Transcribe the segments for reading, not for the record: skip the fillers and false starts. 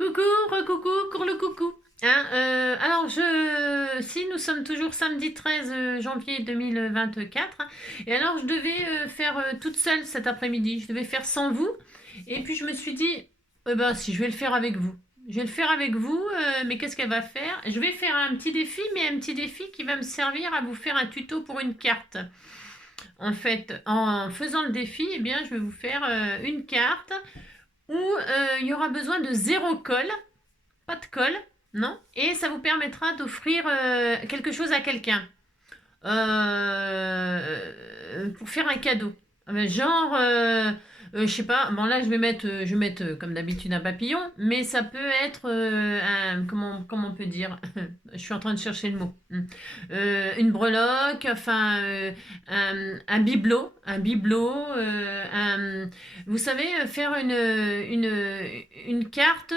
Coucou, recoucou, cours le coucou. Hein, si nous sommes toujours samedi 13 janvier 2024, et alors je devais faire toute seule cet après-midi, je devais faire sans vous, et puis je me suis dit, eh ben si, je vais le faire avec vous. Je vais le faire avec vous, mais qu'est-ce qu'elle va faire? Je vais faire un petit défi, mais un petit défi qui va me servir à vous faire un tuto pour une carte. En fait, en faisant le défi, eh bien, je vais vous faire une carte où il y aura besoin de zéro colle, pas de colle, non. Et ça vous permettra d'offrir quelque chose à quelqu'un. Pour faire un cadeau. Genre, je sais pas, bon là je vais mettre comme d'habitude un papillon, mais ça peut être comment on peut dire, je suis en train de chercher le mot. Une breloque, enfin un bibelot, vous savez faire une carte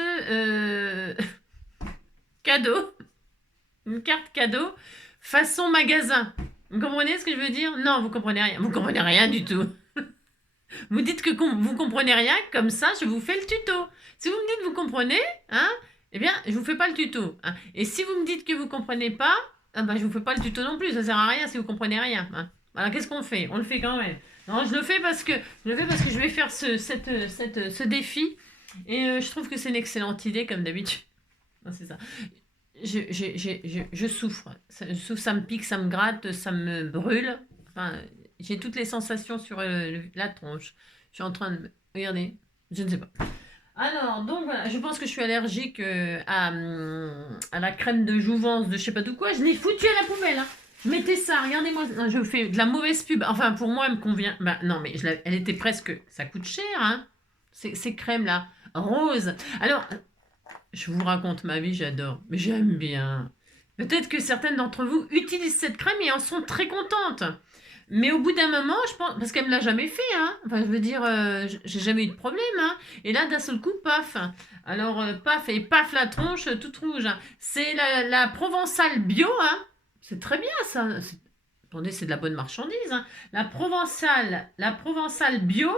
cadeau, une carte cadeau façon magasin. Vous comprenez ce que je veux dire? Non, vous comprenez rien. Vous comprenez rien du tout. Vous dites que vous comprenez rien, comme ça, je vous fais le tuto. Si vous me dites que vous comprenez, hein, eh bien, je vous fais pas le tuto. Hein. Et si vous me dites que vous comprenez pas, ah ben, je vous fais pas le tuto non plus. Ça sert à rien si vous comprenez rien. Hein. Alors, qu'est-ce qu'on fait? On le fait quand même. Non, je le fais parce que je vais faire ce défi. Et je trouve que c'est une excellente idée, comme d'habitude. C'est ça. Je souffre. Ça me pique, ça me gratte, ça me brûle. Enfin, j'ai toutes les sensations sur la tronche. Je suis en train de... Regardez, je ne sais pas. Alors, donc voilà, je pense que je suis allergique à la crème de jouvence de je sais pas de quoi. Je l'ai foutu à la poubelle. Hein. Mettez ça, regardez-moi. Non, je fais de la mauvaise pub. Enfin, pour moi, elle me convient. Bah, non, mais elle était presque... Ça coûte cher, hein, ces crèmes-là. Rose. Alors, je vous raconte ma vie, j'adore. Mais j'aime bien. Peut-être que certaines d'entre vous utilisent cette crème et en sont très contentes. Mais au bout d'un moment, je pense, parce qu'elle me l'a jamais fait, hein. Enfin, je veux dire, j'ai jamais eu de problème, hein. Et là, d'un seul coup, paf. Alors, paf, et paf, la tronche toute rouge. C'est la Provençale bio, hein. C'est très bien, ça. Attendez, c'est de la bonne marchandise, hein. La Provençale bio.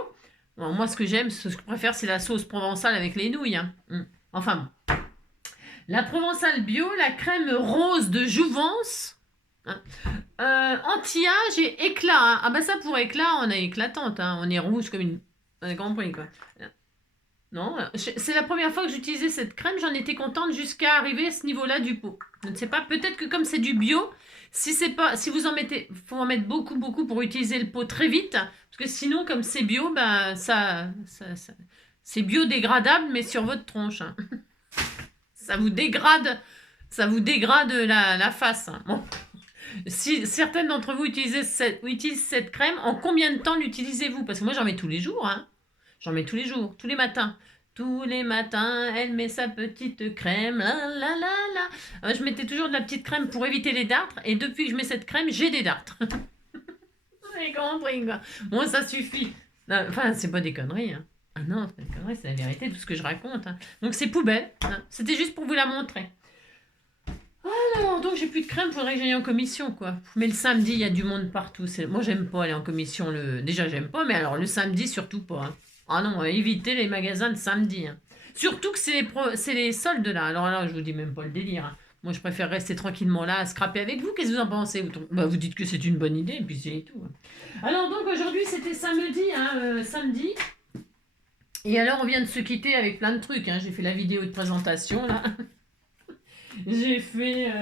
Bon, moi, ce que j'aime, ce que je préfère, c'est la sauce provençale avec les nouilles, hein. Enfin, la Provençale bio, la crème rose de Jouvence, hein. Anti-âge et éclat. Hein. Ah bah ça pour éclat, on est éclatante. Hein. On est rouge comme une... On a compris quoi. Non, c'est la première fois que j'utilisais cette crème, j'en étais contente jusqu'à arriver à ce niveau-là du pot. Je ne sais pas, peut-être que comme c'est du bio, si vous en mettez, faut en mettre beaucoup, beaucoup pour utiliser le pot très vite, parce que sinon, comme c'est bio, ben c'est biodégradable, mais sur votre tronche. Hein. Ça vous dégrade, la face. Hein. Bon. Si certaines d'entre vous utilisent cette crème, en combien de temps l'utilisez-vous? Parce que moi, j'en mets tous les jours. Hein. J'en mets tous les jours, tous les matins. Tous les matins, elle met sa petite crème. La, la, la, la. Je mettais toujours de la petite crème pour éviter les dartres. Et depuis que je mets cette crème, j'ai des dartres. Vous avez compris, quoi. Bon, ça suffit. Non, enfin, c'est pas des conneries. Hein. Ah non, c'est pas des conneries, c'est la vérité, tout ce que je raconte. Hein. Donc, c'est poubelle. Hein. C'était juste pour vous la montrer. Alors, donc j'ai plus de crème, faudrait que j'aille en commission, quoi. Mais le samedi, il y a du monde partout. Moi, j'aime pas aller en commission. Déjà, j'aime pas, mais alors le samedi, surtout pas. Hein. Ah non, évitez les magasins de samedi. Hein. Surtout que c'est les soldes là. Alors là, je vous dis même pas le délire. Hein. Moi, je préfère rester tranquillement là, à scraper avec vous. Qu'est-ce que vous en pensez? Vous dites que c'est une bonne idée, et puis c'est tout. Hein. Alors donc, aujourd'hui, c'était samedi, hein, samedi. Et alors, on vient de se quitter avec plein de trucs. Hein. J'ai fait la vidéo de présentation, là. J'ai fait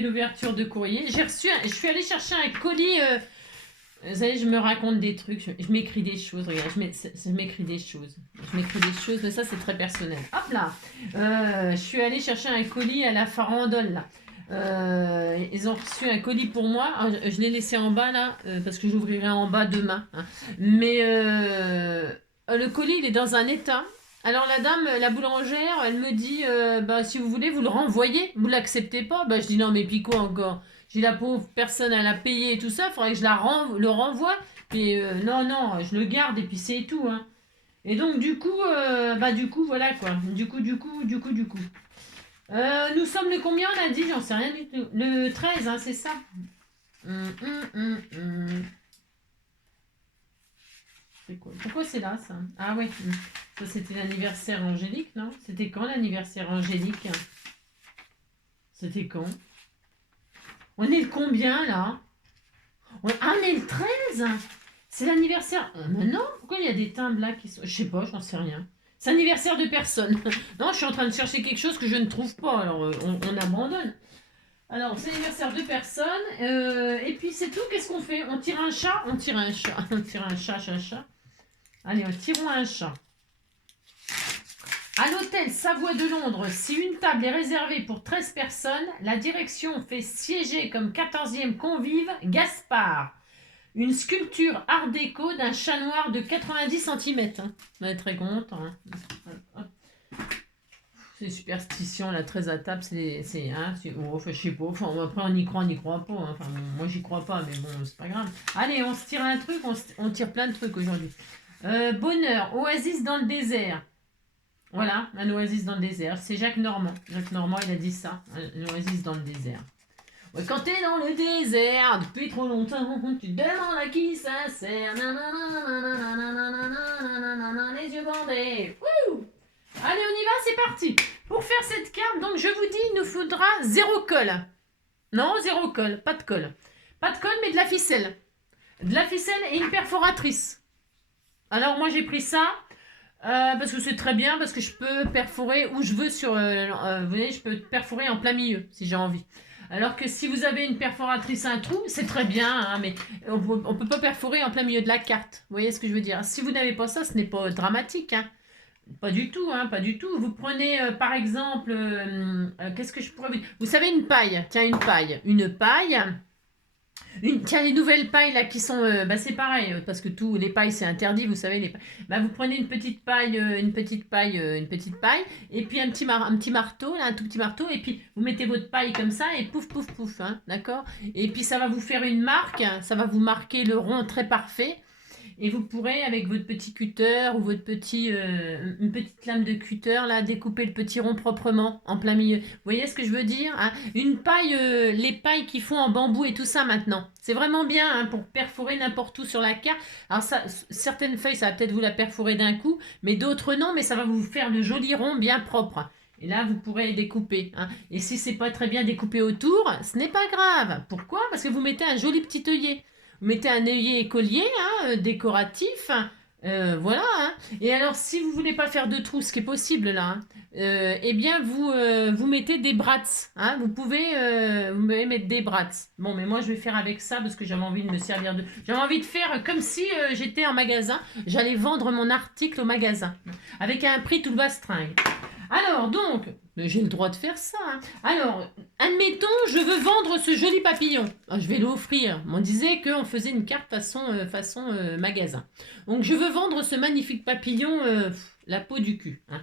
l'ouverture de courrier. Je suis allée chercher un colis. Vous savez, je me raconte des trucs. Je m'écris des choses. Regarde, je m'écris des choses. Je m'écris des choses, mais ça, c'est très personnel. Hop là. Je suis allée chercher un colis à la farandole, là. Ils ont reçu un colis pour moi. Je l'ai laissé en bas, là, parce que j'ouvrirai en bas demain. Hein. Mais le colis, il est dans un état. Alors la dame, la boulangère, elle me dit, bah, si vous voulez, vous le renvoyez, vous l'acceptez pas. Bah, je dis non, mais puis quoi encore? J'ai la pauvre personne, elle a payé et tout ça, faudrait que je le renvoie. Puis non, non, je le garde et puis c'est tout. Hein. Et donc du coup, voilà quoi. Du coup. Nous sommes le combien on a dit? J'en sais rien du tout. Le 13, hein, c'est ça. Hum. C'est quoi? Pourquoi c'est là, ça? Ah oui, ça c'était l'anniversaire Angélique, non? C'était quand l'anniversaire Angélique? C'était quand? On est le combien, là? Ah, on est le 13. C'est l'anniversaire. Mais non, pourquoi il y a des timbres là qui sont. Je sais pas, j'en sais rien. C'est anniversaire de personne. Non, je suis en train de chercher quelque chose que je ne trouve pas. Alors, on abandonne. Alors, c'est l'anniversaire de personne. Et puis, c'est tout. Qu'est-ce qu'on fait? On tire un chat? On tire un chat. On tire un chat. Allez, tirons un chat. À l'hôtel Savoie de Londres, si une table est réservée pour 13 personnes, la direction fait siéger comme 14e convive Gaspard. Une sculpture art déco d'un chat noir de 90 cm. On est très content. C'est superstition, la 13 à table, c'est je sais pas, enfin, après on y croit pas. Enfin, bon, moi j'y crois pas, mais bon, c'est pas grave. Allez, on se tire un truc, on tire plein de trucs aujourd'hui. Bonheur, oasis dans le désert. Voilà, un oasis dans le désert. C'est Jacques Normand. Jacques Normand, il a dit ça, un oasis dans le désert. Ouais, quand t'es dans le désert depuis trop longtemps, tu te demandes à qui ça sert. Les yeux bandés. Wouh! Allez, on y va, c'est parti. Pour faire cette carte, donc je vous dis, il nous faudra 0 colle. Non, 0 colle, pas de colle. Pas de colle, mais de la ficelle. De la ficelle et une perforatrice. Alors moi j'ai pris ça parce que c'est très bien, parce que je peux perforer où je veux sur... vous voyez, je peux perforer en plein milieu si j'ai envie. Alors que si vous avez une perforatrice à un trou, c'est très bien, hein, mais on ne peut pas perforer en plein milieu de la carte. Vous voyez ce que je veux dire? Si vous n'avez pas ça, ce n'est pas dramatique. Hein. Pas du tout, hein, pas du tout. Vous prenez par exemple, qu'est-ce que je pourrais vous dire? Vous savez, une paille, tiens, une paille. Une paille. Tiens, les nouvelles pailles là qui sont, c'est pareil, parce que tous les pailles c'est interdit, vous savez les pailles. Vous prenez une petite paille, et puis un petit marteau, là, un tout petit marteau, et puis vous mettez votre paille comme ça et pouf pouf pouf, hein, d'accord. Et puis ça va vous faire une marque, ça va vous marquer le rond très parfait. Et vous pourrez, avec votre petit cutter ou votre une petite lame de cutter, là, découper le petit rond proprement en plein milieu. Vous voyez ce que je veux dire, hein? Une paille, les pailles qui font en bambou et tout ça maintenant. C'est vraiment bien, hein, pour perforer n'importe où sur la carte. Alors ça, certaines feuilles, ça va peut-être vous la perforer d'un coup, mais d'autres non, mais ça va vous faire le joli rond bien propre. Et là, vous pourrez découper. Hein. Et si c'est pas très bien découpé autour, ce n'est pas grave. Pourquoi? Parce que vous mettez un joli petit œillet. Vous mettez un œillet écolier, hein, décoratif. Voilà. Hein. Et alors, si vous voulez pas faire de trous, ce qui est possible là, eh bien, vous mettez des brats. Hein. Vous pouvez mettre des brats. Bon, mais moi, je vais faire avec ça parce que j'avais envie de me servir de... J'avais envie de faire comme si j'étais en magasin. J'allais vendre mon article au magasin. Avec un prix tout bastringue. Alors, donc, j'ai le droit de faire ça. Hein. Alors, admettons, je veux vendre ce joli papillon. Je vais l'offrir. On disait qu'on faisait une carte façon magasin. Donc, je veux vendre ce magnifique papillon, la peau du cul. Hein.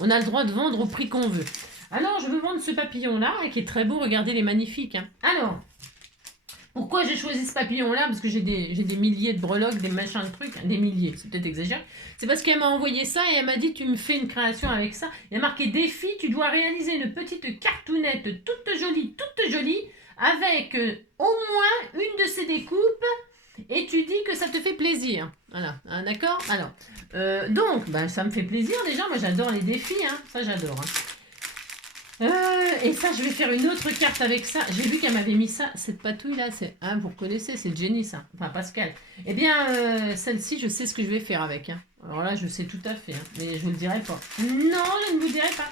On a le droit de vendre au prix qu'on veut. Alors, je veux vendre ce papillon-là, qui est très beau. Regardez, il est magnifique. Hein. Alors, pourquoi j'ai choisi ce papillon-là? Parce que j'ai des milliers de breloques, des machins de trucs, des milliers, c'est peut-être exagéré. C'est parce qu'elle m'a envoyé ça et elle m'a dit tu me fais une création avec ça. Il y a marqué défi, tu dois réaliser une petite cartoonette toute jolie, avec au moins une de ces découpes et tu dis que ça te fait plaisir. Voilà, hein, d'accord? Alors, donc, ça me fait plaisir déjà, moi j'adore les défis, hein. Ça j'adore. Hein. Et ça, je vais faire une autre carte avec ça. J'ai vu qu'elle m'avait mis ça, cette patouille-là. Vous reconnaissez, c'est Jenny, ça. Enfin, Pascal. Eh bien, celle-ci, je sais ce que je vais faire avec. Hein. Alors là, je sais tout à fait. Hein. Mais je vous le dirai pas. Non, je ne vous dirai pas.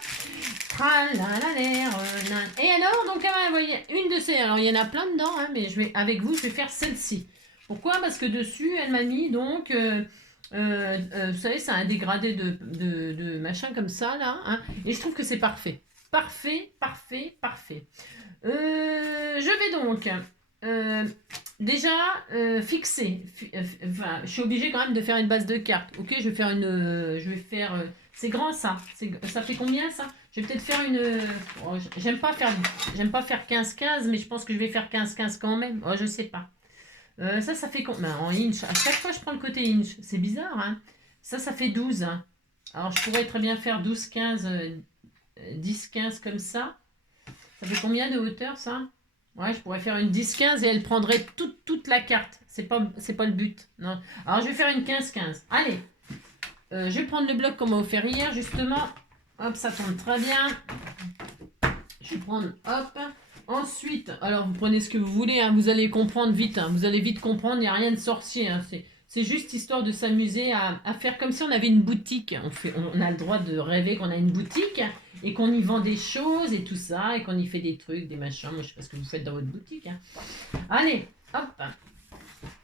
Et alors, donc, elle m'a envoyé une de ces... Alors, il y en a plein dedans, hein, mais avec vous, je vais faire celle-ci. Pourquoi? Parce que dessus, elle m'a mis, donc... vous savez, c'est un dégradé de machin comme ça, là. Hein, et je trouve que c'est parfait. Parfait. Je vais donc déjà fixer. Je suis obligée quand même de faire une base de cartes. Ok, je vais faire. C'est grand ça. Ça fait combien ça? Je vais peut-être faire une. J'aime pas faire 15-15, mais je pense que je vais faire 15-15 quand même. Oh, je sais pas. Ça fait combien? En inch. À chaque fois, je prends le côté inch. C'est bizarre, hein? Ça fait 12. Hein. Alors, je pourrais très bien faire 12-15. 10-15 comme ça. Ça fait combien de hauteur, ça? Ouais, je pourrais faire une 10-15 et elle prendrait toute la carte. C'est pas le but. Non. Alors, je vais faire une 15-15. Allez. Je vais prendre le bloc qu'on m'a offert hier, justement. Hop, ça tombe très bien. Je vais prendre, hop. Ensuite, alors vous prenez ce que vous voulez, hein, vous allez comprendre vite. Hein, vous allez vite comprendre, il n'y a rien de sorcier. Hein, c'est juste histoire de s'amuser à faire comme si on avait une boutique. On a le droit de rêver qu'on a une boutique et qu'on y vend des choses et tout ça, et qu'on y fait des trucs, des machins. Moi, je sais pas ce que vous faites dans votre boutique. Hein. Allez, hop.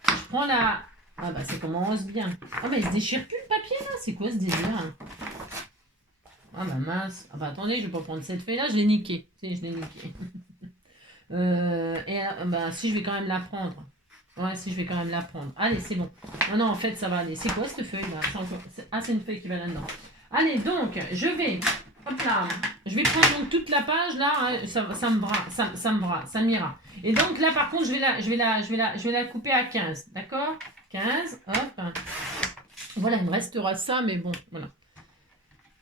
Je prends la... Ah bah ça commence bien. Ah bah il se déchire plus le papier là, c'est quoi ce délire hein. Ah bah mince. Ah bah attendez, je vais pas prendre cette feuille là, je l'ai niquée. Si, je l'ai niquée. Bah si je vais quand même la prendre. Ouais, si je vais quand même la prendre. Allez, c'est bon. Non, non, en fait ça va aller. C'est quoi cette feuille là? Ah, c'est une feuille qui va là-dedans. Allez, donc, je vais... Hop là. Je vais prendre donc toute la page là, hein, ça m'ira. Et donc là par contre, je vais la couper à 15, d'accord? 15, hop. Voilà, il me restera ça, mais bon, voilà.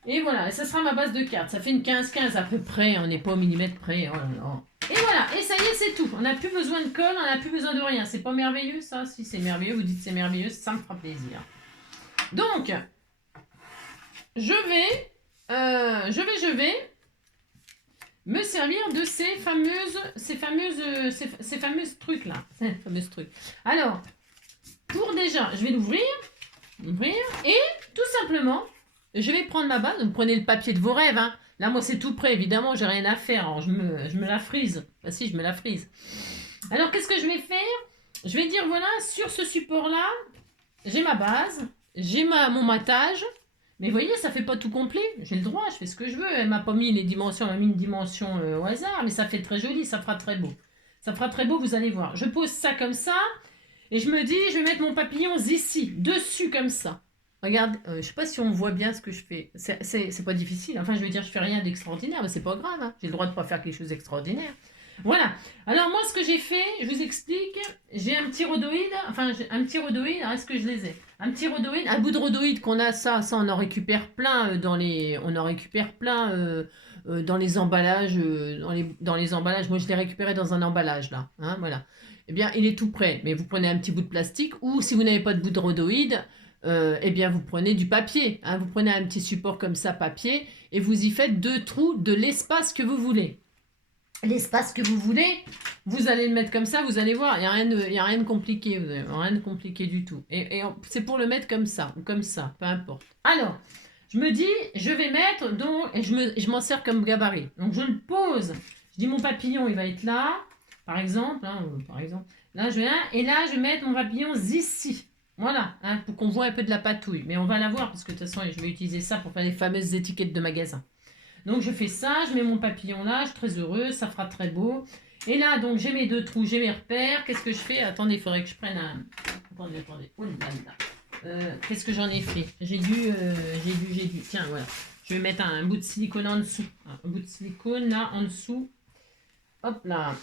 Et voilà, et ça sera ma base de cartes. Ça fait une 15-15 à peu près, on n'est pas au millimètre près. Oh là là. Et voilà, et ça y est, c'est tout. On n'a plus besoin de colle, on n'a plus besoin de rien. C'est pas merveilleux ça? Si c'est merveilleux, vous dites c'est merveilleux, ça me fera plaisir. Donc, je vais me servir de ces fameuses trucs là. Ces fameuses trucs. Alors, pour déjà, je vais l'ouvrir, et tout simplement, je vais prendre ma base. Vous prenez le papier de vos rêves. Hein. Là, moi, c'est tout prêt. Évidemment, j'ai rien à faire. Alors, je me la frise. Ah si, je me la frise. Alors, qu'est-ce que je vais faire? Je vais dire, voilà, sur ce support-là, j'ai ma base, j'ai mon matage. Mais vous voyez, ça fait pas tout complet. J'ai le droit, je fais ce que je veux. Elle m'a pas mis les dimensions, elle m'a mis une dimension au hasard. Mais ça fait très joli, ça fera très beau. Ça fera très beau, vous allez voir. Je pose ça comme ça. Et je me dis, je vais mettre mon papillon ici, dessus comme ça. Regarde, je sais pas si on voit bien ce que je fais. C'est pas difficile. Enfin, je veux dire, je fais rien d'extraordinaire, mais c'est pas grave. Hein. J'ai le droit de pas faire quelque chose d'extraordinaire. Voilà. Alors moi, ce que j'ai fait, je vous explique. J'ai un petit rhodoïde. Enfin, un petit rhodoïde. Est-ce que je les ai? Un petit rhodoïde, un bout de rhodoïde qu'on a. Ça, on en récupère plein dans les. On en récupère plein dans les emballages. Dans les emballages. Moi, je l'ai récupéré dans un emballage là. Hein, voilà. Eh bien, il est tout prêt. Mais vous prenez un petit bout de plastique ou si vous n'avez pas de bout de rhodoïde. Eh bien, vous prenez du papier. Hein, vous prenez un petit support comme ça, papier, et vous y faites 2 trous de l'espace que vous voulez. L'espace que vous voulez, vous allez le mettre comme ça, vous allez voir, il n'y a rien de compliqué, rien de compliqué du tout. Et c'est pour le mettre comme ça, ou comme ça, peu importe. Alors, je me dis, je vais mettre, donc, et je m'en sers comme gabarit. Donc, je le pose. Je dis, mon papillon, il va être là, par exemple. Hein, là, et là, je vais mettre mon papillon ici. Voilà, hein, pour qu'on voit un peu de la patouille. Mais on va la voir, parce que de toute façon, je vais utiliser ça pour faire les fameuses étiquettes de magasin. Donc, je fais ça, je mets mon papillon là, je suis très heureuse, ça fera très beau. Et là, donc, j'ai mes 2 trous, j'ai mes repères. Qu'est-ce que je fais? Attendez, il faudrait que je prenne un... Attendez. Oh là là. Qu'est-ce que j'en ai fait? J'ai dû... Tiens, voilà. Je vais mettre un bout de silicone en dessous. Un bout de silicone là, en dessous. Hop là.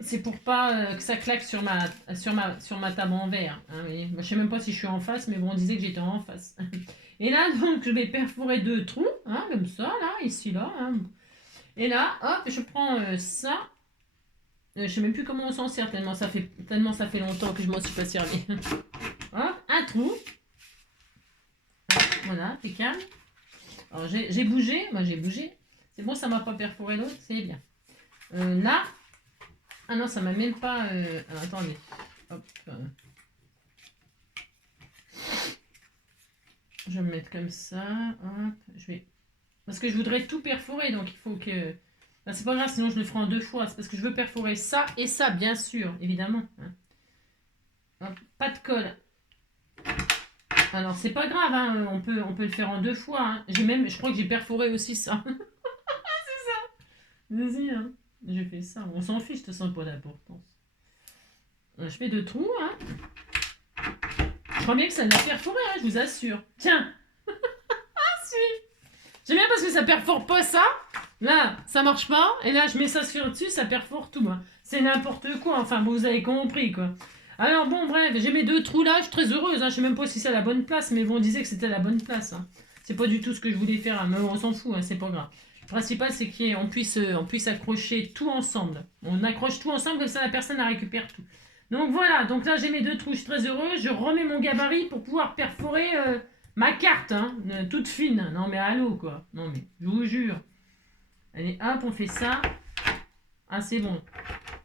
C'est pour pas que ça claque sur ma table en verre. Hein, je sais même pas si je suis en face, mais bon, on disait que j'étais en face. Et là, donc, je vais perforer 2 trous, hein, comme ça, là, ici, là. Hein. Et là, hop, je prends ça. Je sais même plus comment on s'en sert, tellement ça fait longtemps que je m'en suis pas servi. Hop, un trou. Voilà, t'es calme. Alors, j'ai bougé. Moi, j'ai bougé. C'est bon, ça m'a pas perforé l'autre, c'est bien. Là. Ah non, ça m'a même pas... Alors, attendez. Hop. Je vais me mettre comme ça. Hop. Parce que je voudrais tout perforer, donc il faut que... Ben, c'est pas grave, sinon je le ferai en 2 fois. C'est parce que je veux perforer ça et ça, bien sûr, évidemment. Hop. Pas de colle. Alors, c'est pas grave, hein. On peut le faire en 2 fois. Hein. Je crois que j'ai perforé aussi ça. C'est ça. Vas-y, hein. J'ai fait ça. On s'en fiche, de toute façon, pas d'importance. Je fais 2 trous, hein. Je crois bien que ça l'a perforé, hein, je vous assure. Tiens. Ah, si. J'aime bien parce que ça perfore pas ça. Là, ça marche pas. Et là, je mets ça sur dessus, ça perfore tout. Hein. C'est n'importe quoi. Enfin, bon, vous avez compris, quoi. Alors, bon, bref, j'ai mes 2 trous là. Je suis très heureuse. Hein. Je sais même pas si c'est à la bonne place. Mais bon, on disait que c'était la bonne place. Hein. C'est pas du tout ce que je voulais faire. Hein. Mais on s'en fout, hein, c'est pas grave. Le principal, c'est qu'on puisse accrocher tout ensemble. On accroche tout ensemble, comme ça la personne la récupère tout. Donc voilà, donc là j'ai mes 2 trous, je suis très heureuse. Je remets mon gabarit pour pouvoir perforer ma carte, hein, toute fine. Non mais allô quoi. Non mais je vous jure. Allez hop, on fait ça. Ah c'est bon.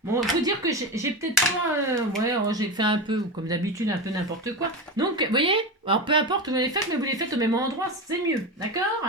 Bon, il faut dire que j'ai peut-être pas... ouais, j'ai fait un peu, comme d'habitude, un peu n'importe quoi. Donc, vous voyez, alors peu importe où vous les faites, mais vous les faites au même endroit, c'est mieux. D'accord?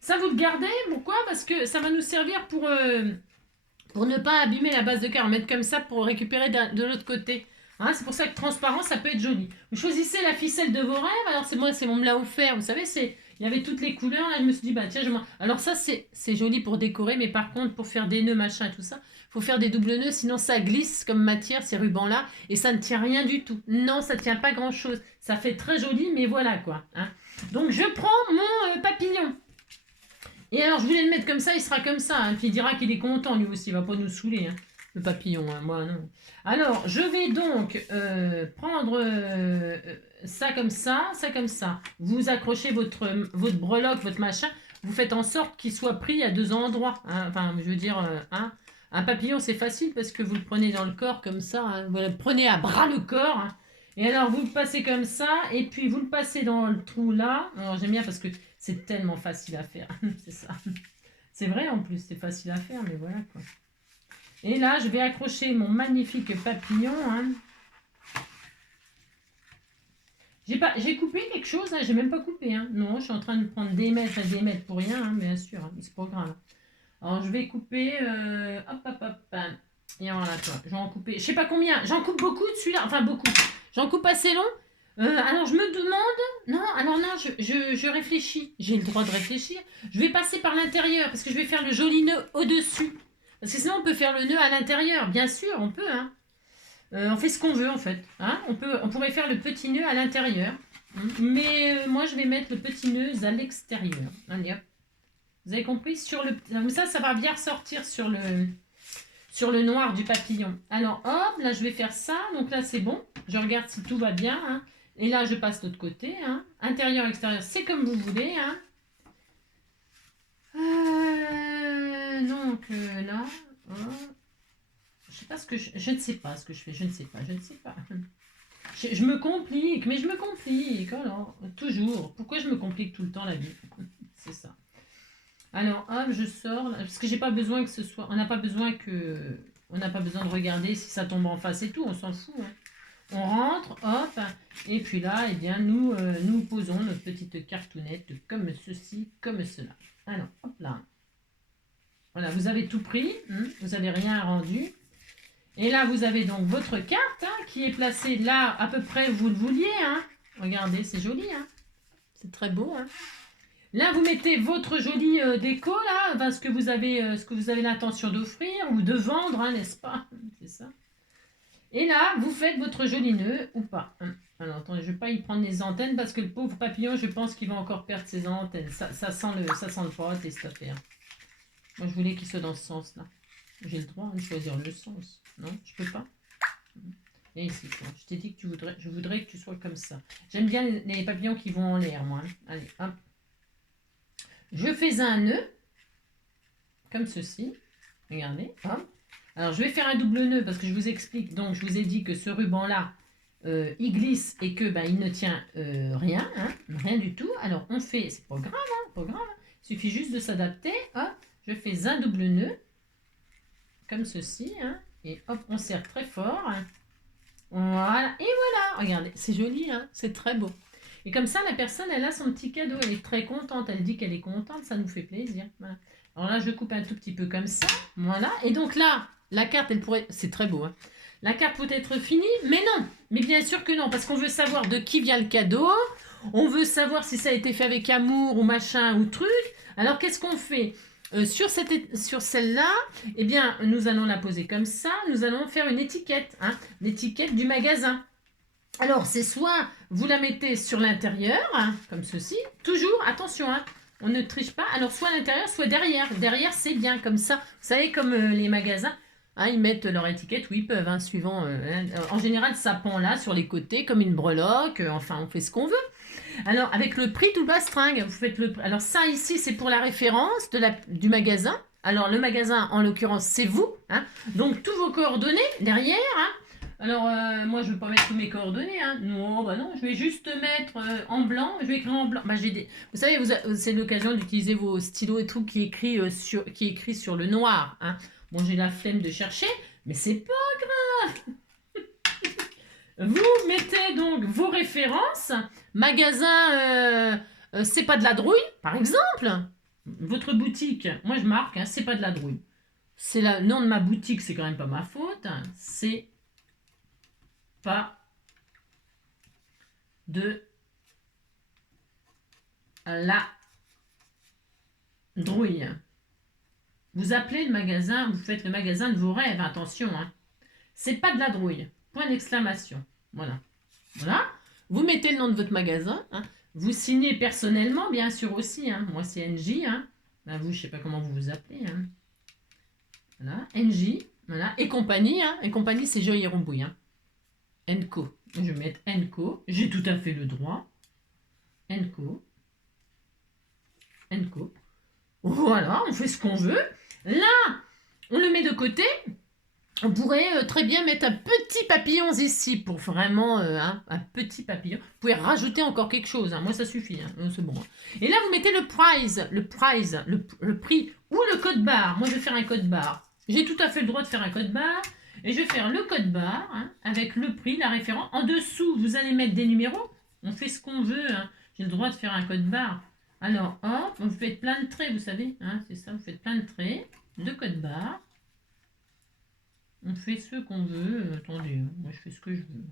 Ça, vous le gardez. Pourquoi? Parce que ça va nous servir pour ne pas abîmer la base de cœur. Mettre comme ça pour récupérer de l'autre côté. Hein, c'est pour ça que transparent, ça peut être joli. Vous choisissez la ficelle de vos rêves. Alors, c'est moi, on me l'a offert. Vous savez, il y avait toutes les couleurs. Là, je me suis dit, bah tiens, alors ça, c'est joli pour décorer. Mais par contre, pour faire des nœuds, machin et tout ça, faut faire des doubles nœuds, sinon ça glisse comme matière, ces rubans-là, et ça ne tient rien du tout. Non, ça ne tient pas grand-chose. Ça fait très joli, mais voilà quoi. Hein. Donc je prends mon papillon. Et alors je voulais le mettre comme ça, il sera comme ça. Hein. Puis il dira qu'il est content lui aussi, il va pas nous saouler. Hein. Le papillon, hein. Moi non. Alors je vais donc prendre ça comme ça, ça comme ça. Vous accrochez votre breloque, votre machin. Vous faites en sorte qu'il soit pris à 2 endroits. Hein. Enfin, je veux dire, hein. Un papillon, c'est facile parce que vous le prenez dans le corps comme ça. Hein. Vous le prenez à bras le corps. Hein. Et alors, vous le passez comme ça. Et puis, vous le passez dans le trou là. Alors, j'aime bien parce que c'est tellement facile à faire. C'est ça. C'est vrai en plus, c'est facile à faire. Mais voilà quoi. Et là, je vais accrocher mon magnifique papillon. Hein. J'ai coupé quelque chose. Hein. J'ai même pas coupé. Hein. Non, je suis en train de prendre des mètres et des mètres pour rien. Hein, bien sûr. Hein. C'est pas grave. Alors, je vais couper, hop, hop, hop, et voilà, toi, je vais en couper, je sais pas combien, j'en coupe beaucoup de celui-là, enfin beaucoup, j'en coupe assez long, alors je me demande, non, alors non, je réfléchis, j'ai le droit de réfléchir, je vais passer par l'intérieur, parce que je vais faire le joli nœud au-dessus, parce que sinon on peut faire le nœud à l'intérieur, bien sûr, on peut, hein, on fait ce qu'on veut en fait, hein, on pourrait faire le petit nœud à l'intérieur, hein, mais moi je vais mettre le petit nœud à l'extérieur, allez hop. Vous avez compris? Ça va bien ressortir sur le noir du papillon. Alors, hop, là, je vais faire ça. Donc là, c'est bon. Je regarde si tout va bien. Hein. Et là, je passe de l'autre côté. Hein. Intérieur, extérieur, c'est comme vous voulez. Hein. Donc, là, je ne sais pas ce que je fais. Je ne sais pas. Je me complique, mais je me complique. Alors, toujours. Pourquoi je me complique tout le temps la vie? C'est ça. Alors, hop, je sors, parce que j'ai pas besoin que ce soit, on n'a pas besoin de regarder si ça tombe en face et tout, on s'en fout. Hein. On rentre, hop, et puis là, eh bien, nous posons notre petite cartoonnette comme ceci, comme cela. Alors, hop là. Voilà, vous avez tout pris, vous n'avez rien rendu. Et là, vous avez donc votre carte hein, qui est placée là, à peu près où vous le vouliez. Hein. Regardez, c'est joli, hein. C'est très beau, hein. Là, vous mettez votre joli déco, là, enfin, ce que vous avez l'intention d'offrir ou de vendre, hein, n'est-ce pas? C'est ça. Et là, vous faites votre joli nœud ou pas. Alors, attendez, je ne vais pas y prendre les antennes parce que le pauvre papillon, je pense qu'il va encore perdre ses antennes. Ça sent le pote et cette affaire. Moi, je voulais qu'il soit dans ce sens-là. J'ai le droit de choisir le sens. Non, je peux pas. Et ici, je t'ai dit que je voudrais que tu sois comme ça. J'aime bien les papillons qui vont en l'air, moi. Hein. Allez, hop. Je fais un nœud, comme ceci. Regardez, hop. Alors, je vais faire un double nœud parce que je vous explique. Donc, je vous ai dit que ce ruban-là, il glisse et que il ne tient rien, hein, rien du tout. Alors, on fait, c'est pas grave, hein, pas grave. Il suffit juste de s'adapter. Hop, je fais un double nœud, comme ceci, hein, et hop, on serre très fort. Hein. Voilà, et voilà. Regardez, c'est joli, hein, c'est très beau. Et comme ça, la personne, elle a son petit cadeau. Elle est très contente. Elle dit qu'elle est contente. Ça nous fait plaisir. Voilà. Alors là, je coupe un tout petit peu comme ça. Voilà. Et donc là, la carte, elle pourrait... C'est très beau. Hein. La carte peut être finie, mais non. Mais bien sûr que non. Parce qu'on veut savoir de qui vient le cadeau. On veut savoir si ça a été fait avec amour ou machin ou truc. Alors, qu'est-ce qu'on fait sur celle-là, eh bien, nous allons la poser comme ça. Nous allons faire une étiquette. Hein, l'étiquette du magasin. Alors, c'est soit vous la mettez sur l'intérieur, hein, comme ceci. Toujours, attention, hein, on ne triche pas. Alors, soit à l'intérieur, soit derrière. Derrière, c'est bien, comme ça. Vous savez, comme les magasins, hein, ils mettent leur étiquette où ils peuvent, hein, suivant... en général, ça pend là, sur les côtés, comme une breloque. Enfin, on fait ce qu'on veut. Alors, avec le prix double astringue, vous faites le... Alors, ça, ici, c'est pour la référence du magasin. Alors, le magasin, en l'occurrence, c'est vous. Hein. Donc, tous vos coordonnées derrière. Hein. Alors, moi, je ne vais pas mettre tous mes coordonnées. Hein. Non, bah non, je vais juste mettre en blanc. Je vais écrire en blanc. Bah, Vous savez, c'est l'occasion d'utiliser vos stylos et tout qui est écrit sur le noir. Hein. Bon, j'ai la flemme de chercher, mais c'est pas grave. Vous mettez donc vos références. Magasin, c'est pas de la drouille, par exemple. Votre boutique, moi je marque, hein, c'est pas de la drouille. C'est le nom de ma boutique, c'est quand même pas ma faute. Hein, c'est pas de la drouille. Vous appelez le magasin, vous faites le magasin de vos rêves, attention. Hein. C'est pas de la drouille. Point d'exclamation. Voilà. Voilà. Vous mettez le nom de votre magasin. Hein. Vous signez personnellement, bien sûr aussi. Hein. Moi, c'est NJ. Hein. Ben, vous, je sais pas comment vous vous appelez. Hein. Voilà. NJ. Voilà. Et compagnie. Hein. Et compagnie, c'est Joy et Rombouille. Hein. Enco. Je vais mettre Enco. J'ai tout à fait le droit. Enco. Enco. Voilà. On fait ce qu'on veut. Là, on le met de côté. On pourrait très bien mettre un petit papillon ici pour vraiment un petit papillon. Vous pouvez rajouter encore quelque chose. Hein. Moi, ça suffit. Hein. C'est bon. Et là, vous mettez le prix ou le code barre. Moi, je vais faire un code barre. J'ai tout à fait le droit de faire un code barre. Et je vais faire le code barre hein, avec le prix, la référence. En dessous, vous allez mettre des numéros. On fait ce qu'on veut. Hein. J'ai le droit de faire un code barre. Alors, hop, vous faites plein de traits, vous savez. Hein, c'est ça, vous faites plein de traits de code barre. On fait ce qu'on veut. Attendez, moi je fais ce que je veux.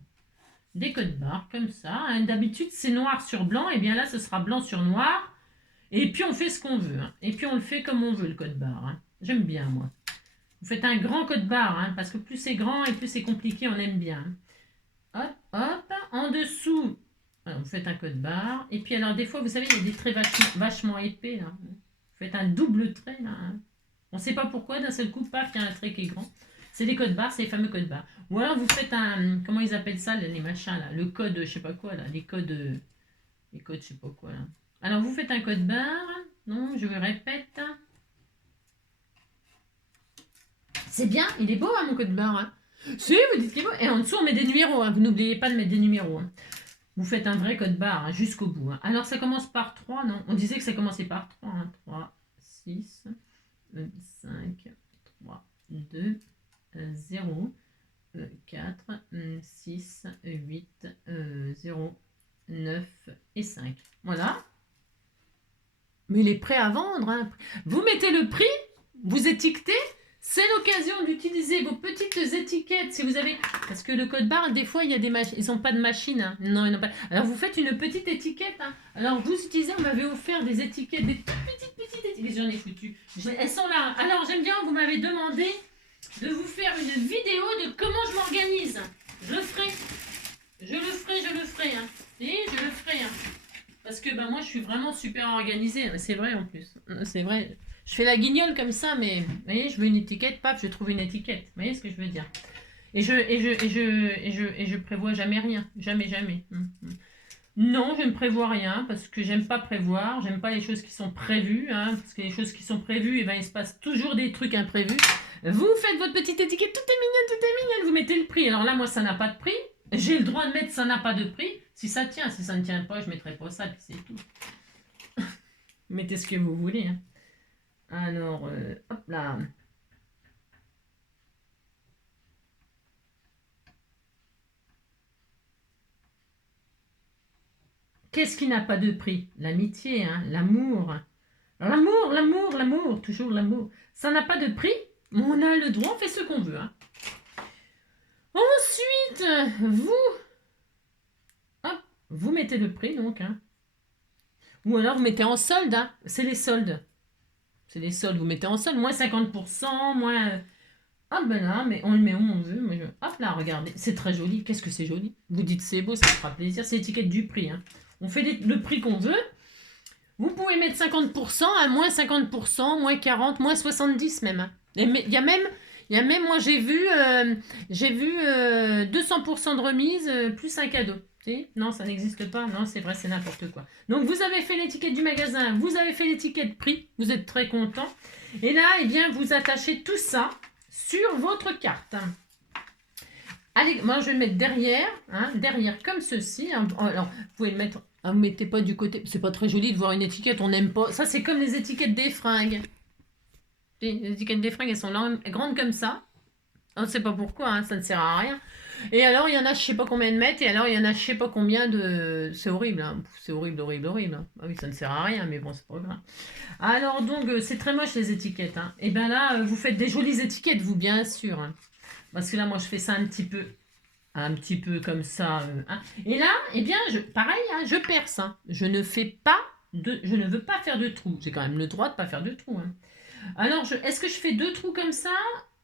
Des codes barres comme ça. Hein. D'habitude, c'est noir sur blanc. Et bien là, ce sera blanc sur noir. Et puis, on fait ce qu'on veut. Hein. Et puis, on le fait comme on veut, le code barre. Hein. J'aime bien, moi. Vous faites un grand code barre. Hein, parce que plus c'est grand et plus c'est compliqué, on aime bien. Hop, hop. En dessous, alors, vous faites un code barre. Et puis, alors, des fois, vous savez, il y a des traits vachement épais. Là. Vous faites un double trait. Là, hein. On ne sait pas pourquoi, d'un seul coup, paf, il y a un trait qui est grand. C'est les codes barres, c'est les fameux codes barres. Ou alors vous faites un, comment ils appellent ça, les machins là, le code, je sais pas quoi là, les codes, je sais pas quoi là. Alors vous faites un code barre, non, je me répète. C'est bien, il est beau hein, mon code barre. Hein. Si, vous dites qu'il est beau. Et en dessous on met des numéros, hein. Vous n'oubliez pas de mettre des numéros. Hein. Vous faites un vrai code barre hein, jusqu'au bout. Hein. Alors ça commence par 3, non? On disait que ça commençait par 3. Hein. 3, 6, 5, 3, 2, 0, 4, 6, 8, 0, 9 et 5. Voilà. Mais il est prêt à vendre. Hein. Vous mettez le prix, vous étiquetez. C'est l'occasion d'utiliser vos petites étiquettes. Si vous avez, parce que le code barre, des fois, il y a des machines. Ils n'ont pas de machine. Hein. Non, ils n'ont pas. Alors, vous faites une petite étiquette. Hein. Alors, vous utilisez, on m'avait offert des étiquettes, des petites étiquettes. J'en ai foutu. Elles sont là. Alors, j'aime bien, vous m'avez demandé de vous faire une vidéo de comment je m'organise. Je le ferai. Hein. Et je le ferai. Hein. Parce que ben, moi, je suis vraiment super organisée. C'est vrai en plus. C'est vrai. Je fais la guignole comme ça, mais vous voyez, je veux une étiquette, paf, je trouve une étiquette. Vous voyez ce que je veux dire? Et je prévois jamais rien. Jamais. Non, je ne prévois rien parce que j'aime pas prévoir. J'aime pas les choses qui sont prévues. Hein, parce que les choses qui sont prévues, eh ben, il se passe toujours des trucs imprévus. Vous faites votre petite étiquette, tout est mignon, vous mettez le prix. Alors là, moi, ça n'a pas de prix. J'ai le droit de mettre ça n'a pas de prix. Si ça tient, si ça ne tient pas, je mettrai pas ça, puis c'est tout. Mettez ce que vous voulez. Hein. Alors, hop là. Qu'est-ce qui n'a pas de prix? L'amitié, hein, l'amour. L'amour, toujours l'amour. Ça n'a pas de prix, mais on a le droit, on fait ce qu'on veut. Hein. Ensuite, vous mettez le prix, donc. Hein. Ou alors, vous mettez en solde. Hein. C'est les soldes. C'est les soldes, vous mettez en solde. Moins 50%, moins... Ah ben là, mais on le met où on veut. Hop là, regardez. C'est très joli. Qu'est-ce que c'est joli? Vous dites c'est beau, ça me fera plaisir. C'est l'étiquette du prix. Hein. On fait le prix qu'on veut. Vous pouvez mettre 50%, à moins 50%, moins 40, moins 70 même. Hein. Il y a même, moi j'ai vu 200% de remise plus un cadeau. importé. Non, ça n'existe pas. Non, c'est vrai, c'est n'importe quoi. Donc, vous avez fait l'étiquette du magasin, vous avez fait l'étiquette prix, vous êtes très content. Et là, eh bien, vous attachez tout ça sur votre carte. Allez, moi, je vais le mettre derrière, hein, derrière comme ceci. Alors, vous pouvez le mettre... vous ne mettez pas du côté... C'est pas très joli de voir une étiquette, on n'aime pas. Ça, c'est comme les étiquettes des fringues. Les étiquettes des fringues, elles sont grandes comme ça. On ne sait pas pourquoi, hein, ça ne sert à rien. Et alors, il y en a, je sais pas combien de mètres, et alors, il y en a, je sais pas combien de... C'est horrible, hein. C'est horrible, horrible, horrible. Hein. Ah oui, ça ne sert à rien, mais bon, c'est pas grave. Alors, donc, c'est très moche, les étiquettes. Hein. Et bien là, vous faites des jolies étiquettes, vous, bien sûr. Hein. Parce que là, moi, je fais ça un petit peu comme ça. Hein. Et là, eh bien, pareil, hein, je perce. Hein. Je ne veux pas faire de trous. J'ai quand même le droit de pas faire de trous. Hein. Alors, est-ce que je fais 2 trous comme ça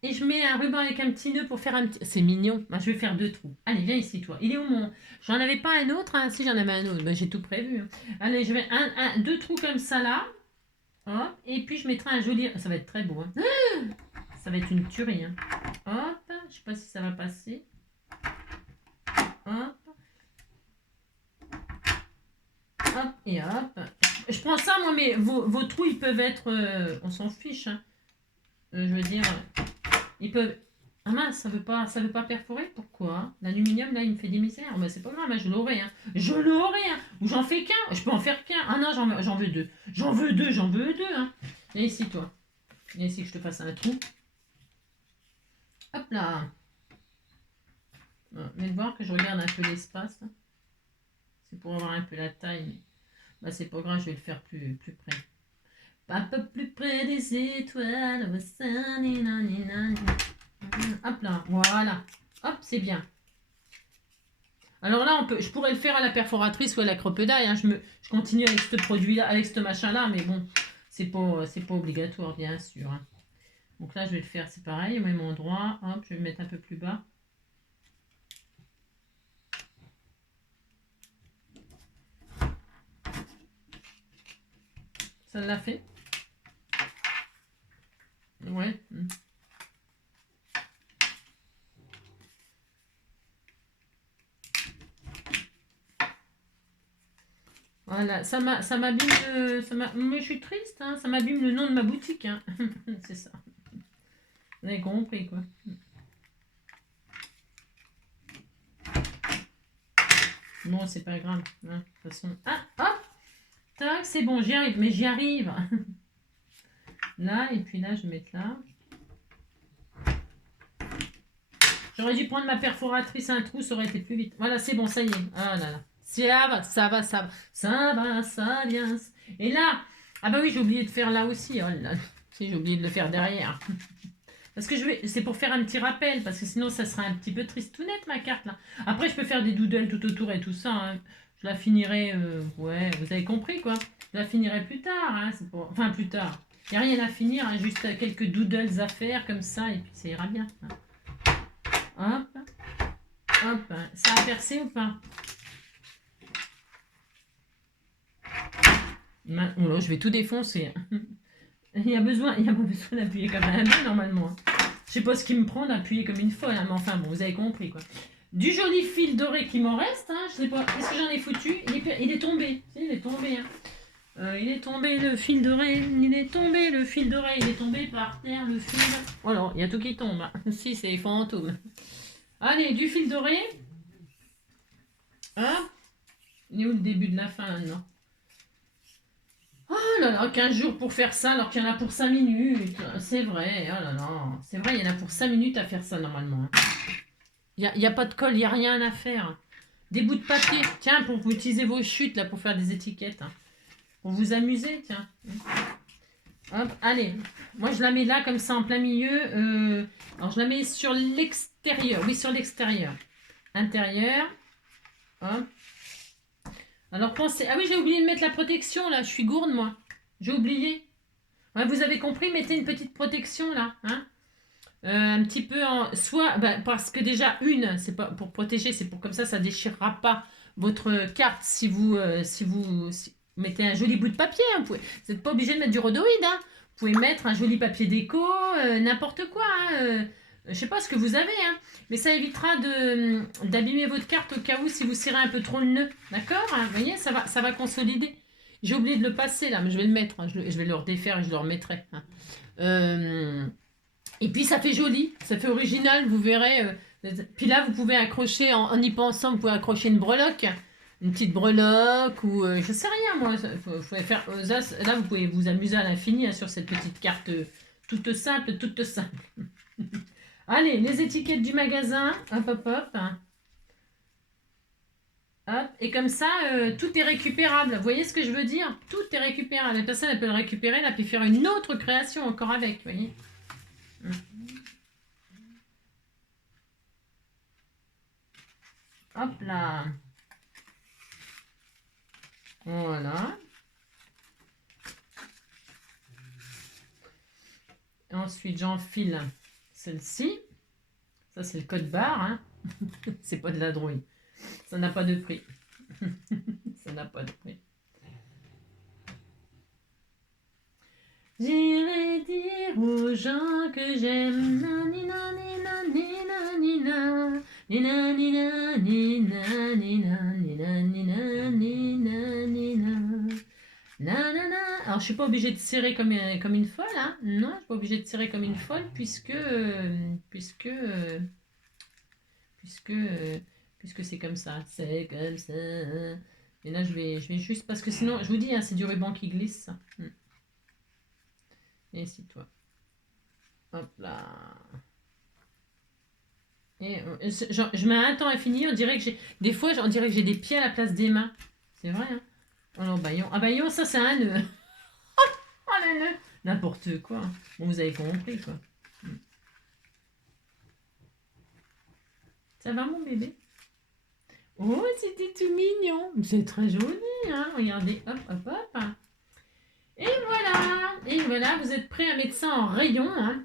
et je mets un ruban avec un petit nœud pour faire un petit... C'est mignon. Ben, je vais faire 2 trous. Allez, viens ici, toi. Il est où mon... J'en avais pas un autre. Hein. Si, j'en avais un autre. Ben, j'ai tout prévu. Hein. Allez, je vais 2 trous comme ça, là. Hop. Et puis, je mettrai un joli... Ça va être très beau. Hein. Ça va être une tuerie. Hein. Hop. Je sais pas si ça va passer. Hop. Hop. Et hop. Je prends ça, moi, mais vos trous, ils peuvent être... on s'en fiche. Hein. Je veux dire... Ils peuvent... Ah mince, ça veut pas perforer. Pourquoi? L'aluminium, là, il me fait des misères. Mais c'est pas grave, hein, je l'aurai. Hein. Je l'aurai. Hein. Ou j'en fais qu'un. Je peux en faire qu'un. Ah non, j'en veux 2. J'en veux 2. Hein. Viens ici, toi. Viens ici que je te fasse un trou. Hop là. Viens voir que je regarde un peu l'espace. C'est pour avoir un peu la taille. Mais... Bah, c'est pas grave, je vais le faire plus près. Un peu plus près des étoiles. Hop là, voilà. Hop, c'est bien. Alors là, je pourrais le faire à la perforatrice ou à la cropedaille. Hein. Je continue avec ce produit-là, avec ce machin-là, mais bon, c'est pas obligatoire, bien sûr. Hein. Donc là, je vais le faire, c'est pareil, au même endroit. Hop, je vais le mettre un peu plus bas. Ça l'a fait? Ouais. Voilà, ça m'abîme mais je suis triste, hein, ça m'abîme le nom de ma boutique. Hein. C'est ça. Vous avez compris, quoi. Bon, c'est pas grave. Hein, de toute façon. Ah, hop! Tac, c'est bon, j'y arrive, mais j'y arrive. Là, et puis là, je vais mettre là. J'aurais dû prendre ma perforatrice à un trou, ça aurait été plus vite. Voilà, c'est bon, ça y est. Ah là là. Ça vient. Et là, ah bah oui, j'ai oublié de faire là aussi. Oh là, si, j'ai oublié de le faire derrière. Parce que c'est pour faire un petit rappel, parce que sinon ça sera un petit peu tristounette ma carte là. Après, je peux faire des doodles tout autour et tout ça. Hein. Je la finirai, ouais, vous avez compris quoi. Je la finirai plus tard, hein, enfin plus tard. Il n'y a rien à finir, hein, juste quelques doodles à faire comme ça, et puis ça ira bien. Hein. Hop, hop, ça a percé ou pas? Oh là, je vais tout défoncer. Il y a pas besoin d'appuyer comme un bébé normalement. Je sais pas ce qui me prend d'appuyer comme une folle, hein, mais enfin bon, vous avez compris quoi. Du joli fil doré qui m'en reste, hein, je sais pas, est-ce que j'en ai foutu? Il est tombé, il est tombé. Hein. Il est tombé le fil doré, il est tombé par terre le fil. Voilà, il y a tout qui tombe. Hein. Si, c'est les fantômes. Allez, du fil doré. Hein? Il est où le début de la fin là-dedans? Oh là là, 15 jours pour faire ça alors qu'il y en a pour 5 minutes. C'est vrai, oh là là. C'est vrai, il y en a pour 5 minutes à faire ça normalement. Il n'y a pas de colle, il n'y a rien à faire. Des bouts de papier, tiens, pour vous utiliser vos chutes là pour faire des étiquettes. Hein. Pour vous amuser, tiens. Hop, allez. Moi je la mets là comme ça en plein milieu. Alors je la mets sur l'extérieur. Oui, sur l'extérieur. Intérieur. Hop. Alors pensez... Ah oui, j'ai oublié de mettre la protection là. Je suis gourde moi. J'ai oublié. Ouais, vous avez compris, mettez une petite protection là. Hein un petit peu en... Soit... Bah, parce que déjà c'est pas pour protéger, c'est pour comme ça déchirera pas votre carte si vous mettez un joli bout de papier. Hein, vous n'êtes pas obligé de mettre du rhodoïde. Hein. Vous pouvez mettre un joli papier déco, n'importe quoi. Hein, Je sais pas ce que vous avez, hein, mais ça évitera d'abîmer votre carte au cas où si vous serrez un peu trop le nœud. D'accord, hein, vous voyez, ça va consolider. J'ai oublié de le passer là, mais je vais le mettre. Hein, je vais le redéfaire et je le remettrai. Hein. Et puis ça fait joli, ça fait original, vous verrez. Puis là, vous pouvez accrocher, en y pensant, vous pouvez accrocher une breloque. Une petite breloque ou je sais rien moi. Faut faire, là, vous pouvez vous amuser à l'infini hein, sur cette petite carte toute simple, toute simple. Allez, les étiquettes du magasin, hop, hop, hop. Hop, et comme ça, tout est récupérable. Vous voyez ce que je veux dire? Tout est récupérable. La personne, elle peut le récupérer, elle peut faire une autre création encore avec, vous voyez? Hop là. Voilà. Et ensuite, j'enfile celle-ci. Ça, c'est le code barre. Hein. C'est pas de la drouille. Ça n'a pas de prix. Ça n'a pas de prix. J'irai dire aux gens que j'aime. Nanina, nina, nina, nina. Nina, nina, nina, nina, nina, nina, nina, nina. Nanana. Alors, je suis pas obligée de serrer comme une folle. Hein. Non, je suis pas obligée de serrer comme une folle puisque c'est comme ça. C'est comme ça. Et là, je vais juste... Parce que sinon, je vous dis, hein, c'est du ruban qui glisse. Ça. Et si toi. Hop là. Et je mets un temps à finir. On dirait que j'ai... Des fois, on dirait que j'ai des pieds à la place des mains. C'est vrai, hein. Alors, baillon. Ah, baillon, ça, c'est un nœud. Oh, le nœud. N'importe quoi. Bon, vous avez compris, quoi. Ça va, mon bébé? Oh, c'était tout mignon. C'est très joli, hein. Regardez, hop, hop, hop. Et voilà, vous êtes prêts à mettre ça en rayon, hein.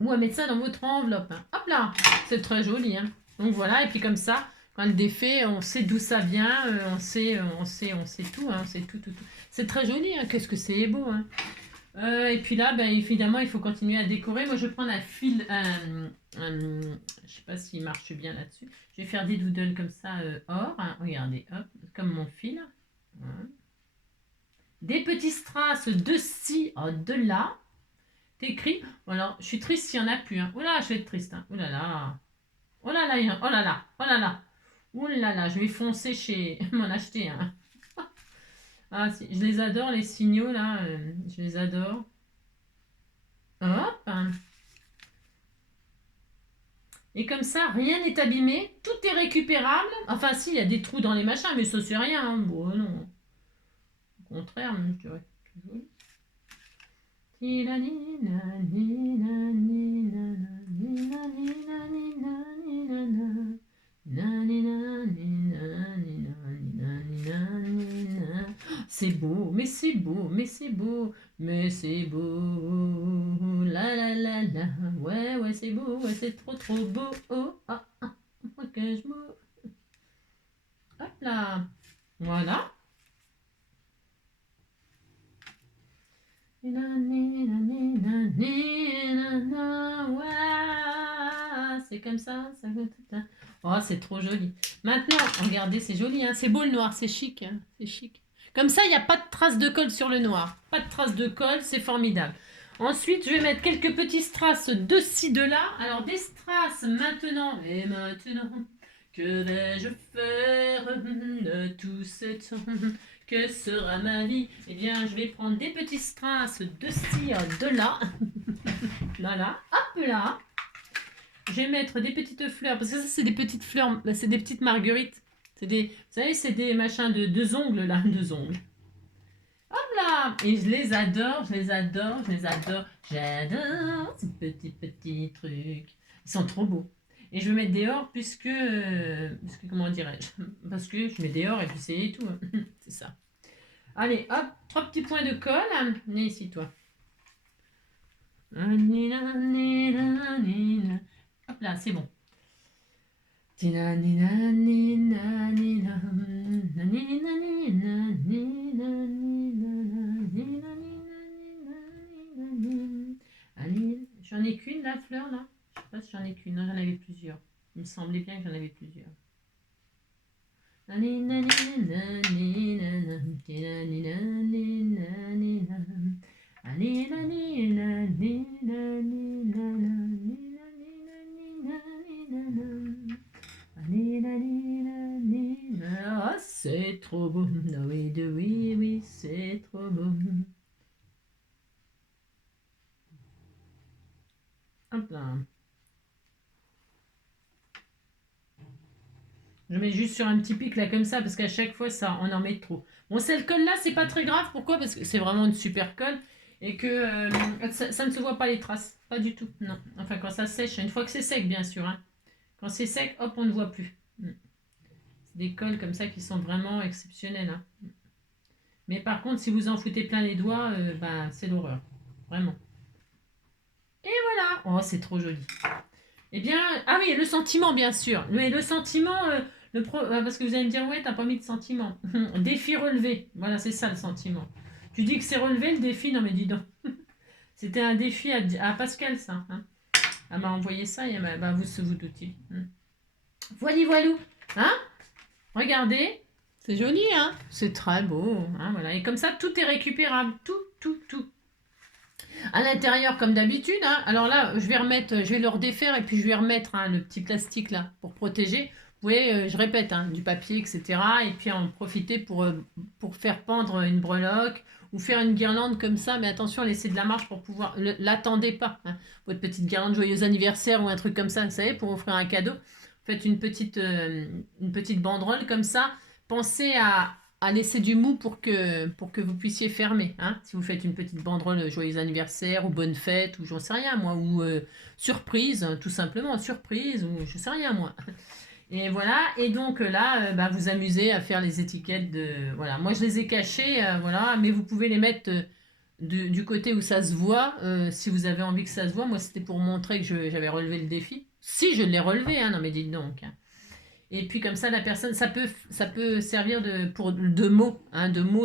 Ou à mettre ça dans votre enveloppe. Hein. Hop là, c'est très joli. Hein. Donc voilà, et puis comme ça, quand le défait, on sait d'où ça vient, on sait tout, hein, on sait tout. C'est très joli, hein. Qu'est-ce que c'est beau. Hein. Et puis là, ben, évidemment, il faut continuer à décorer. Moi, je vais prendre un fil, je sais pas s'il marche bien là-dessus. Je vais faire des doodles comme ça, or. Hein. Regardez, hop, comme mon fil. Voilà. Des petits strass de ci, de là. T'écris. Alors, je suis triste s'il n'y en a plus. Hein. Oh là, je vais être triste. Hein. Oh là là. Oh là là, oh là là. Oh là là. Oh là là, je vais foncer chez... m'en acheter un. Hein. Ah, si. Je les adore, les signaux, là. Je les adore. Hop. Et comme ça, rien n'est abîmé. Tout est récupérable. Enfin, si, il y a des trous dans les machins, mais ça, c'est rien. Hein. Bon, non. Au contraire, je dirais. C'est beau, mais c'est beau, mais c'est beau, mais c'est beau, la la la la, ouais c'est beau, ouais c'est trop beau, oh ah ah, moi que je me... Hop là, voilà. C'est comme ça, ça fait tout ça. Oh, c'est trop joli. Maintenant, regardez, c'est joli, hein. C'est beau le noir, c'est chic, hein. C'est chic. Comme ça, il n'y a pas de traces de colle sur le noir. Pas de traces de colle, c'est formidable. Ensuite, je vais mettre quelques petits strass de ci, de là. Alors, des strass maintenant. Et maintenant, que vais-je faire de tout ce temps? Que sera ma vie? Eh bien, je vais prendre des petits strass de ci, de là. Voilà, hop là. Je vais mettre des petites fleurs, parce que ça, c'est des petites fleurs, c'est des petites marguerites. C'est des, vous savez, c'est des machins de deux ongles, là, deux ongles. Hop là. Et je les adore, je les adore, je les adore. J'adore ces petits trucs. Ils sont trop beaux. Et je vais mettre dehors puisque comment dirais-je? Parce que je mets dehors et puis c'est tout. C'est ça. Allez, hop, 3 petits points de colle. Viens ici, toi. Hop là, c'est bon. Allez, j'en ai qu'une, la fleur, là. sais pas si j'en ai qu'une, non, j'en avais plusieurs. Il me semblait bien que j'en avais plusieurs. Ah, c'est trop beau. Oui, oui, oui, c'est trop beau. Hop là. Je mets juste sur un petit pic là comme ça parce qu'à chaque fois ça on en met trop. Bon, cette colle là c'est pas très grave. Pourquoi? Parce que c'est vraiment une super colle et que ça ne se voit pas les traces. Pas du tout. Non. Enfin quand ça sèche, une fois que c'est sec bien sûr. Hein. Quand c'est sec, hop, on ne voit plus. C'est des colles comme ça qui sont vraiment exceptionnelles. Hein. Mais par contre, si vous en foutez plein les doigts, c'est l'horreur. Vraiment. Et voilà. Oh, c'est trop joli. Eh bien, ah oui, le sentiment, bien sûr. Mais le sentiment, parce que vous allez me dire, ouais, t'as pas mis de sentiment. Défi relevé. Voilà, c'est ça le sentiment. Tu dis que c'est relevé le défi? Non, mais dis donc. C'était un défi à Pascal, ça. Hein. Elle m'a envoyé ça et vous doutiez. Voilà, voilou. Hein? Regardez. C'est joli, hein? C'est très beau. Hein, voilà. Et comme ça, tout est récupérable. Tout, tout, tout. À l'intérieur, comme d'habitude. Hein. Alors là, je vais le redéfaire et puis je vais remettre le petit plastique là pour protéger. Vous voyez, je répète, du papier, etc. Et puis en profiter pour faire pendre une breloque ou faire une guirlande comme ça. Mais attention, laissez de la marge pour pouvoir... L'attendez pas. Hein. Votre petite guirlande joyeux anniversaire ou un truc comme ça, vous savez, pour offrir un cadeau. Faites une petite banderole comme ça. Pensez à laisser du mou pour que vous puissiez fermer. Hein, si vous faites une petite banderole joyeux anniversaire ou bonne fête ou j'en sais rien moi, ou surprise, tout simplement, surprise ou je sais rien moi. Et voilà, et donc là, vous amusez à faire les étiquettes de... Voilà, moi je les ai cachées, voilà, mais vous pouvez les mettre du côté où ça se voit, si vous avez envie que ça se voit. Moi c'était pour montrer que j'avais relevé le défi. Si je l'ai relevé, hein, non mais dites donc. Hein. Et puis comme ça, la personne, ça peut servir de mots,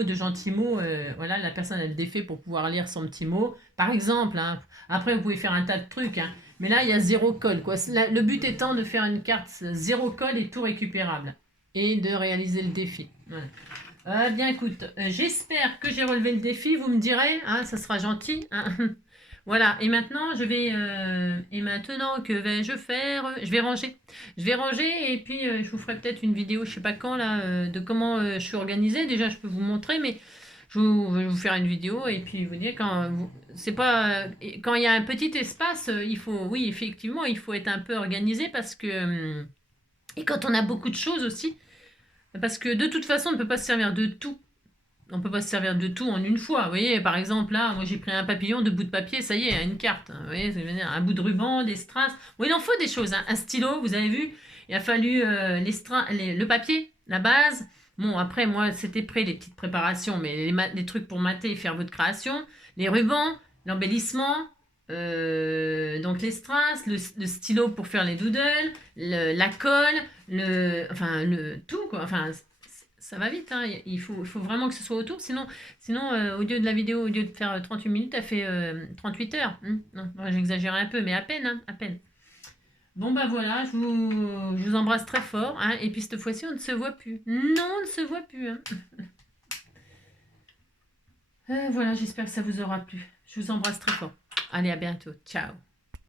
de gentils mots. Voilà, la personne a le défait pour pouvoir lire son petit mot. Par exemple, hein, après vous pouvez faire un tas de trucs, hein, mais là il y a zéro colle. Quoi. Le but étant de faire une carte zéro colle et tout récupérable. Et de réaliser le défi. Voilà. Bien écoute, j'espère que j'ai relevé le défi, vous me direz, hein, ça sera gentil. Hein. Voilà, et maintenant, que vais-je faire? Je vais ranger. Je vais ranger et puis je vous ferai peut-être une vidéo, je sais pas quand, là, de comment je suis organisée. Déjà, je peux vous montrer, mais je vais vous faire une vidéo et puis vous dire c'est pas, quand il y a un petit espace, oui, effectivement, il faut être un peu organisé parce que, et quand on a beaucoup de choses aussi, parce que de toute façon, on ne peut pas se servir de tout. On peut pas se servir de tout en une fois. Vous voyez, par exemple, là, moi j'ai pris un papillon, 2 bouts de papier, ça y est, une carte. Vous voyez, un bout de ruban, des strass. Bon, il en faut des choses. Hein. Un stylo, vous avez vu, il a fallu le papier, la base. Bon, après, moi, c'était prêt, les petites préparations, mais les trucs pour mater et faire votre création. Les rubans, l'embellissement, donc les strass, le stylo pour faire les doodles, la colle, tout, quoi. Enfin, ça va vite, hein. Il faut vraiment que ce soit autour, sinon au lieu de la vidéo, au lieu de faire 38 minutes, elle fait 38 heures. Non, j'exagère un peu, mais à peine, hein, à peine. Bon voilà, je vous embrasse très fort, hein, et puis cette fois-ci, on ne se voit plus. Non, on ne se voit plus. Hein. Voilà, j'espère que ça vous aura plu. Je vous embrasse très fort. Allez, à bientôt. Ciao.